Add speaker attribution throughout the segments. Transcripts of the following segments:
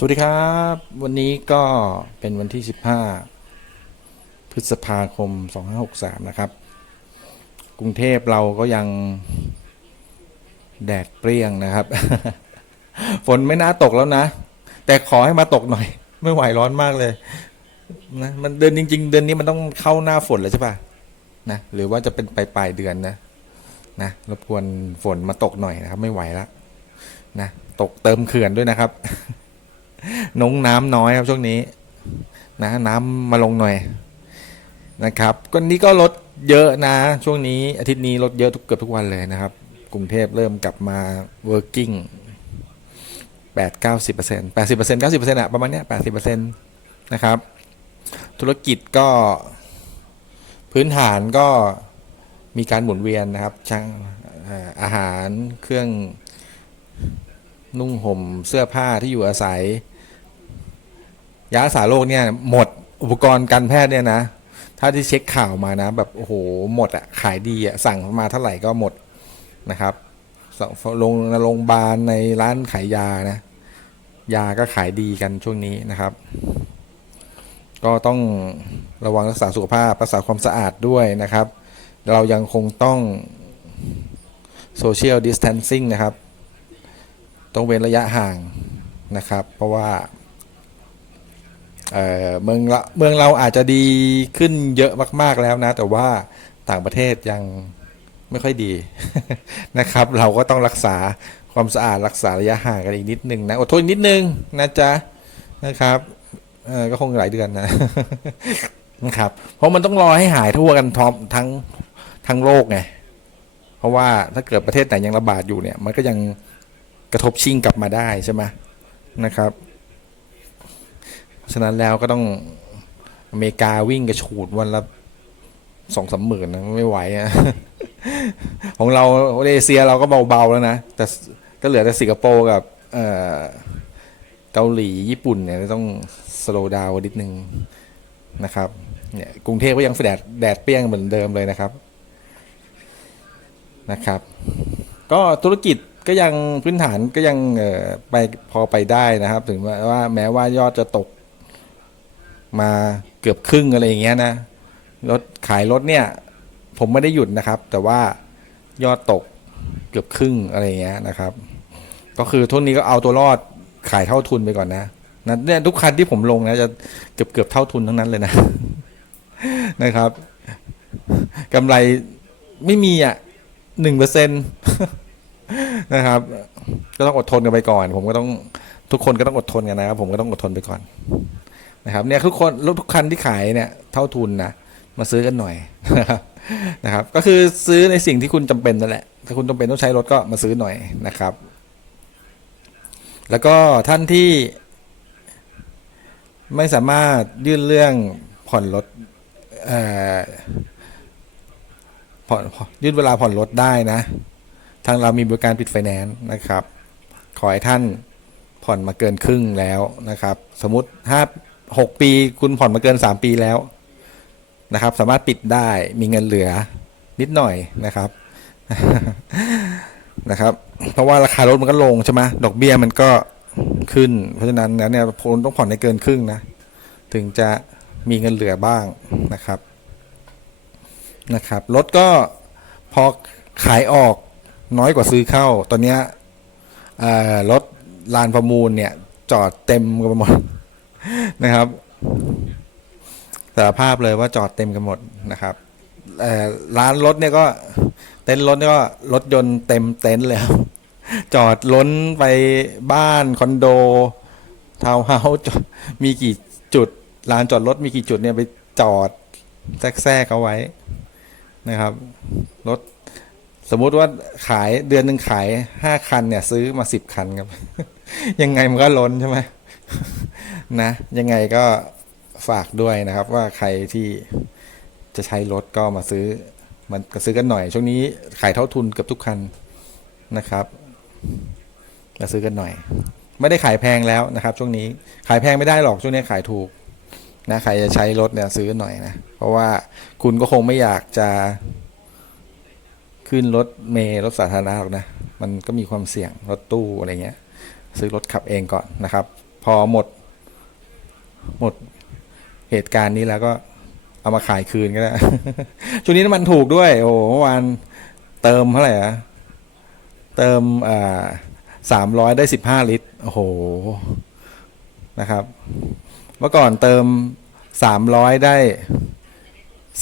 Speaker 1: สวัสดีครับ วันนี้ก็เป็นวันที่ 15 พฤษภาคม 2563 นะครับ กรุงเทพเราก็ยังแดดเปรี้ยงนะครับ ฝนไม่น่าตกแล้วนะ แต่ขอให้มาตกหน่อย ไม่ไหวร้อนมากเลยนะมันเดือนจริง ๆ เดือนนี้มันต้องเข้าหน้าฝนแล้วใช่ปะนะหรือว่าจะเป็นปลายปลายเดือนนะนะรบกวนฝนมาตกหน่อยนะครับ ไม่ไหวแล้วนะตกเติมเขื่อนด้วยนะครับ นงน้ำน้อยครับช่วงนี้ นะน้ำมาลงหน่อยนะครับก็นี้ก็ลดเยอะนะ ช่วงนี้อาทิตย์นี้ลดเยอะทุกเกือบทุกวันเลยนะครับ กรุงเทพเริ่มกลับมา working แปดเก้าสิบเปอร์เซ็นต์แปดสิบเปอร์เซ็นต์เก้าสิบเปอร์เซ็นต์อะประมาณเนี้ยแปดสิบเปอร์เซ็นต์นะครับ ธุรกิจก็พื้นฐานก็มีการหมุนเวียนนะครับช่างอาหารเครื่องนุ่งห่มเสื้อผ้าที่อยู่อาศัย ยารักษาโรคเนี่ยหมดอุปกรณ์การแพทย์เนี่ยนะ ถ้าที่เช็คข่าวมานะ แบบโอ้โหหมดอะขายดีอะสั่งมาเท่าไหร่ก็หมดนะครับสโรงโรงพยาบาลในร้านขายยานะ ยาก็ขายดีกันช่วงนี้นะครับ ก็ต้องระวังรักษาสุขภาพรักษาความสะอาดด้วยนะครับ เรายังคงต้องโซเชียลดิส a ทนซิ่งนะครับ ต้องเว้นระยะห่างนะครับ เพราะว่า เออเมืองละเมืองเราอาจจะดีขึ้นเยอะมาก ๆแล้วนะ แต่ว่าต่างประเทศยังไม่ค่อยดีนะครับ เราก็ต้องรักษาความสะอาดรักษาระยะห่างกันอีกนิดนึงนะอดทนนิดนึงนะจ๊ะนะครับเออก็คงหลายเดือนนะนะครับ เพราะมันต้องรอให้หายทั่วกันท้องทั้งทั้งโลกไงเพราะว่าถ้าเกิดประเทศไหนยังระบาดอยู่เนี่ย มันก็ยังกระทบชิงกลับมาได้ใช่ไหมนะครับ ฉะนั้นแล้วก็ต้องอเมริกาวิ่งกระฉูดวันละสองสามหมื่นนะไม่ไหวอะของเราเอเชียเราก็เบาๆแล้วนะ แต่ก็เหลือแต่สิงคโปร์กับเอ่อเกาหลีญี่ปุ่นเนี่ยต้องสโลว์ดาวนิดนึงนะครับเนี่ยกรุงเทพก็ยังแดดแดดเปรี้ยงเหมือนเดิมเลยนะครับนะครับ ก็ธุรกิจก็ยังพื้นฐานก็ยังไปพอไปได้นะครับ ถึงว่าแม้ว่ายอดจะตก มาเกือบครึ่งอะไรอย่างเงี้ยนะรถขายรถเนี่ย ผมไม่ได้หยุดนะครับ แต่ว่ายอดตกเกือบครึ่งอะไรอย่างเงี้ยนะครับ ก็คือทุนนี้ก็เอาตัวรอดขายเท่าทุนไปก่อนนะนะเนี่ยทุกคันที่ผมลงนะจะเกือบเกือบเท่าทุนทั้งนั้นเลยนะนะครับกำไรไม่มีอะหนึ่งเปอร์เซ็นต์นะครับ ก็ต้องอดทนกันไปก่อน ผมก็ต้องทุกคนก็ต้องอดทนกันนะครับผมก็ต้องอดทนไปก่อน นะครับเนี่ยทุกคนรถทุกคันที่ขายเนี่ยเท่าทุนนะมาซื้อกันหน่อยนะครับก็คือซื้อในสิ่งที่คุณจำเป็นนั่นแหละ ถ้าคุณจำเป็นต้องใช้รถก็มาซื้อหน่อยนะครับ แล้วก็ท่านที่ไม่สามารถยื่นเรื่องผ่อนรถเอ่อผ่อนยื่นเวลาผ่อนรถได้นะ ทางเรามีบริการปิดไฟแนนซ์นะครับ ขอให้ท่านผ่อนมาเกินครึ่งแล้วนะครับ สมมติห้า หกปีคุณผ่อนมาเกินสามปีแล้วนะครับ สามารถปิดได้มีเงินเหลือนิดหน่อยนะครับนะครับ เพราะว่าราคารถมันก็ลงใช่ไหมดอกเบี้ยมันก็ขึ้น เพราะฉะนั้นแล้วเนี่ยคุณต้องผ่อนในเกินครึ่งนะ ถึงจะมีเงินเหลือบ้างนะครับนะครับรถก็พอขายออกน้อยกว่าซื้อเข้า ตอนเนี้ยรถลานประมูลเนี่ยจอดเต็มกันหมด นะครับสารภาพเลยว่าจอดเต็มกันหมดนะครับร้านรถเนี่ยก็เต็นท์รถเนี่ยก็รถยนต์เต็มเต็นท์เลยครับจอดล้นไปบ้านคอนโดทาวน์เฮาส์มีกี่จุดลานจอดรถมีกี่จุดเนี่ยไปจอดแทรกเอาไว้นะครับรถสมมุติว่าขายเดือนหนึ่งขายห้าคันเนี่ย ซื้อมาสิบคันครับ ยังไงมันก็ล้นใช่ไหม นะ ยังไงก็ฝากด้วยนะครับว่าใครที่จะใช้รถก็มาซื้อ มันก็ซื้อกันหน่อย ช่วงนี้ขายเท่าทุนเกือบทุกคันนะครับมาซื้อกันหน่อย ไม่ได้ขายแพงแล้วนะครับ ช่วงนี้ขายแพงไม่ได้หรอกช่วงนี้ขายถูกนะใครจะใช้รถเนี่ยซื้อหน่อยนะ เพราะว่าคุณก็คงไม่อยากจะขึ้นรถเมล์รถสาธารณะหรอกนะ มันก็มีความเสี่ยงรถตู้อะไรเงี้ย ซื้อรถขับเองก่อนนะครับ พอหมด หมดเหตุการณ์นี้แล้วก็เอามาขายคืนก็ได้ช่วงนี้น้ำมันถูกด้วย โอ้โหเมื่อวานเติมเท่าไหร่อะเติมอ่าสามร้อยได้สิบห้าลิตร โอ้โห นะครับ เมื่อก่อนเติมสามร้อยได้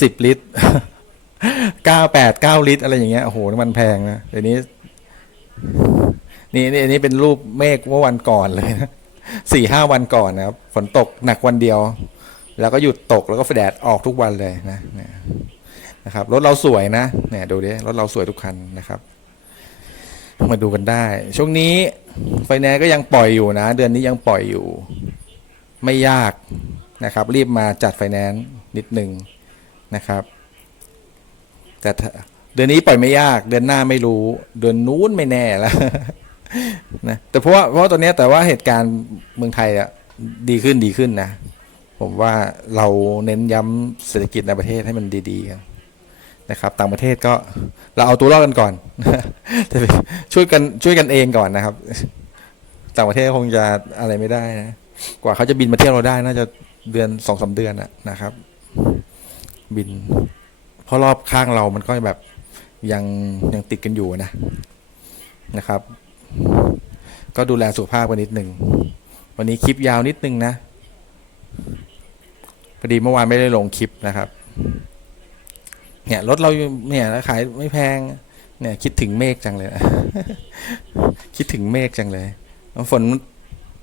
Speaker 1: สิบลิตรเก้าแปดเก้าลิตร อะไรอย่างเงี้ย โอ้โหน้ำมันแพงนะ เดี๋ยวนี้ นี่นี่อันนี้เป็นรูปเมฆเมื่อวันก่อนเลยนะ สี่ห้าวันก่อนนะครับ ฝนตกหนักวันเดียว แล้วก็หยุดตกแล้วก็แดดออกทุกวันเลยนะนะครับรถเราสวยนะเนี่ยดูดิรถเราสวยทุกคันนะครับ มาดูกันได้ ช่วงนี้ไฟแนนซ์ก็ยังปล่อยอยู่นะ เดือนนี้ยังปล่อยอยู่ ไม่ยากนะครับ รีบมาจัดไฟแนนซ์นิดหนึ่งนะครับ แต่เดือนนี้ปล่อยไม่ยาก เดือนหน้าไม่รู้ เดือนนู้นไม่แน่แล้ว นะแต่เพราะว่าเพราะตอนนี้แต่ว่าเหตุการณ์เมืองไทยอะดีขึ้นดีขึ้นนะ ผมว่าเราเน้นย้ำเศรษฐกิจในประเทศให้มันดีๆกันนะครับ ต่างประเทศก็เราเอาตัวรอดกันก่อนช่วยกันช่วยกันเองก่อนนะครับ ต่างประเทศคงจะอะไรไม่ได้นะกว่าเขาจะบินมาเที่ยวเราได้น่าจะเดือนสองสาเดือนอะนะครับ บินเพราะรอบข้างเรามันก็แบบยังยังติดกันอยู่นะนะครับ ก็ดูแลสุขภาพกันนิดหนึ่ง วันนี้คลิปยาวนิดนึงนะพอดีเมื่อวานไม่ได้ลงคลิปนะครับเนี่ยรถเราเนี่ยขายไม่แพงเนี่ยคิดถึงเมฆจังเลย คิดถึงเมฆจังเลยฝน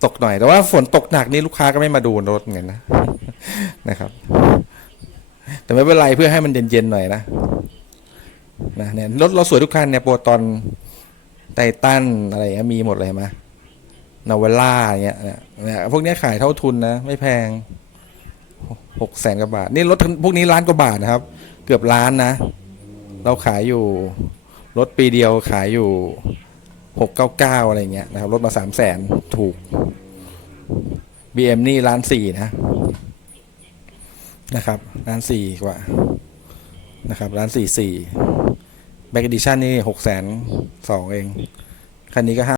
Speaker 1: ตกหน่อย แต่ว่าฝนตกหนักนี่ลูกค้าก็ไม่มาดูรถเหมือนกันนะนะครับ แต่ไม่เป็นไรเพื่อให้มันเย็นๆหน่อยนะนะเนี่ยรถเราสวยทุกคันเนี่ยโปรตอน ไททันอะไรเงี้ยมีหมดเลยเห็นไหมนาวล่าร่าเงี้ยเนี่ยพวกนี้ขายเท่าทุนนะ ไม่แพงหกแสนกว่าบาท นี่รถพวกนี้ล้านกว่าบาทนะครับ เกือบล้านนะ เราขายอยู่รถปีเดียวขายอยู่หกเก้าเก้าอะไรเงี้ยนะครับรถมาสามแสนถูก BM นี่ล้านสี่นะนะครับล้านสี่กว่านะครับล้านสี่สี่แบ็กดิชั่นนี่หกแสน สองเอง คันนี้ก็ห้า